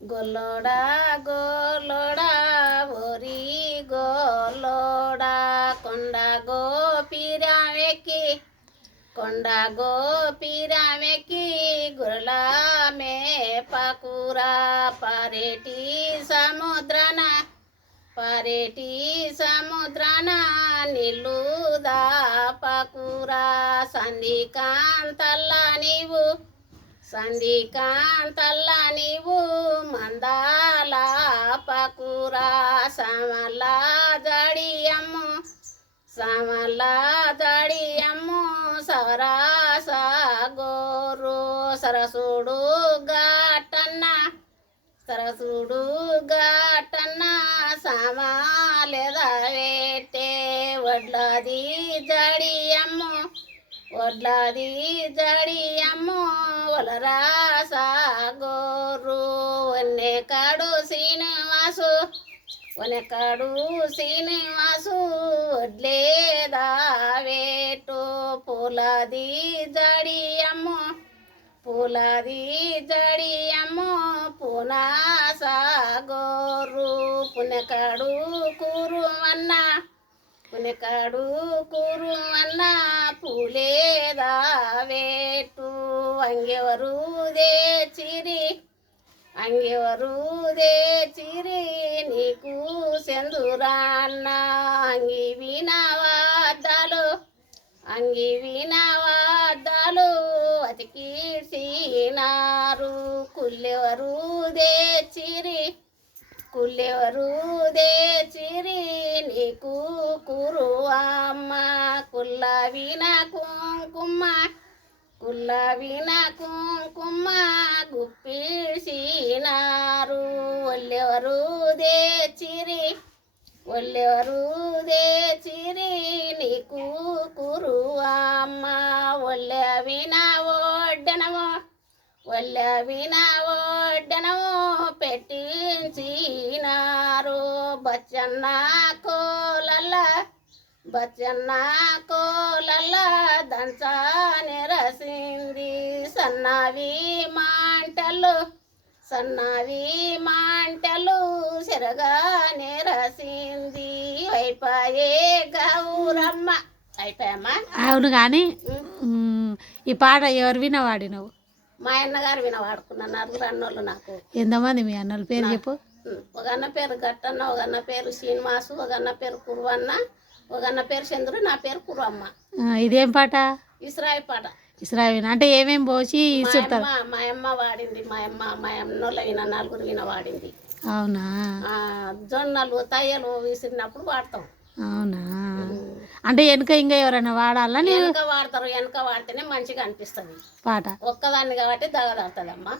గొల్లడా గోలోడా ఓరి గోలోడా కొండ గోపిరామెకి కొండ గోపిరామెకి గురలామే పకురా పరేటి సముద్రన పరేటి సముద్రన నిలుదా పకురా సంధికాంతల్లా నీవు సంధికాంతల్లా నీవు మందాల పకురా సమల జడియమ్ము సమల జడియమ్ము సరాస గోరు సరసుడు ఘాటన్న సరసుడు ఘాటన్న సమాలెదవేటే వడ్లది జడియము వడ్లది జడియమ్ము వలరాస గో వన్నెకాడు శ్రీనివాసు వనెకాడు శ్రీనివాసు వడ్లేదా వేటు పూలది జడియమ్ము పూలది జడియమ్ము పునాసాగోరు పునెకాడు కూరుమన్న పునెకాడు కూరుమన్న పూలేదా వేటు అంగెవరు అంగెవరు చిరి నీకు సెందురాన్న? అంగి వినవాదాలు అంగి వినవాదాలు అతికీర్చినారు కుల్లెవరు చిరి కుల్లెవరు చిరి నీకు కురు అమ్మ. కుల్ల విన కుంకుమ్మ కుల్ల కుంకుమ గుప్పిసినారు ఒల్లెవరు దేచిరి ఒల్లెవరు దేచిరి నీకు కురు అమ్మ ఒల్లె విన ఓడ్డనమో ఒల్లె పెట్టించినారు బచ్చన్న కోలల్లా బచ్చన్న కోలల్ల దంచాని రసింది సన్నవి మాంటలు సన్నవి మాంటలు సిరగానే రసింది. అయిపోయే గౌరమ్మ. అయిపోయామ్మా అవును కానీ ఈ పాట ఎవరు విన వాడినవు మా అన్నగారు వినవాడుకున్న నలుగురు అన్నోళ్ళు నాకు. ఎంతమంది మీ అన్నల పేరు చెప్పు. ఒక అన్న పేరు గట్టన్న ఒక అన్న పేరు శ్రీనివాసు ఒక అన్న పేరు కురువన్న ఒక అన్న పేరు చంద్రు నా పేరు కురమ్మ. ఇదేం పాట? ఇస్రాయి పాట. ఇస్రావిన అంటే ఏమేం పోసి మా ఇస్తుంటారు? అమ్మ మా అమ్మ వాడింది మా అమ్మ మా అన్నోళ్ళ విన నలుగురు విన వాడింది. అవునా? జొన్నలు తయ్యలు విసిరినప్పుడు వాడతాం. అవునా? అంటే వెనుక ఇంకా ఎవరైనా వాడాలా నేను? వెనక వాడతారు వెనక వాడితేనే మంచిగా అనిపిస్తుంది. పాట. ఒక్కదాన్ని కాబట్టి దగదాడుతుందమ్మా.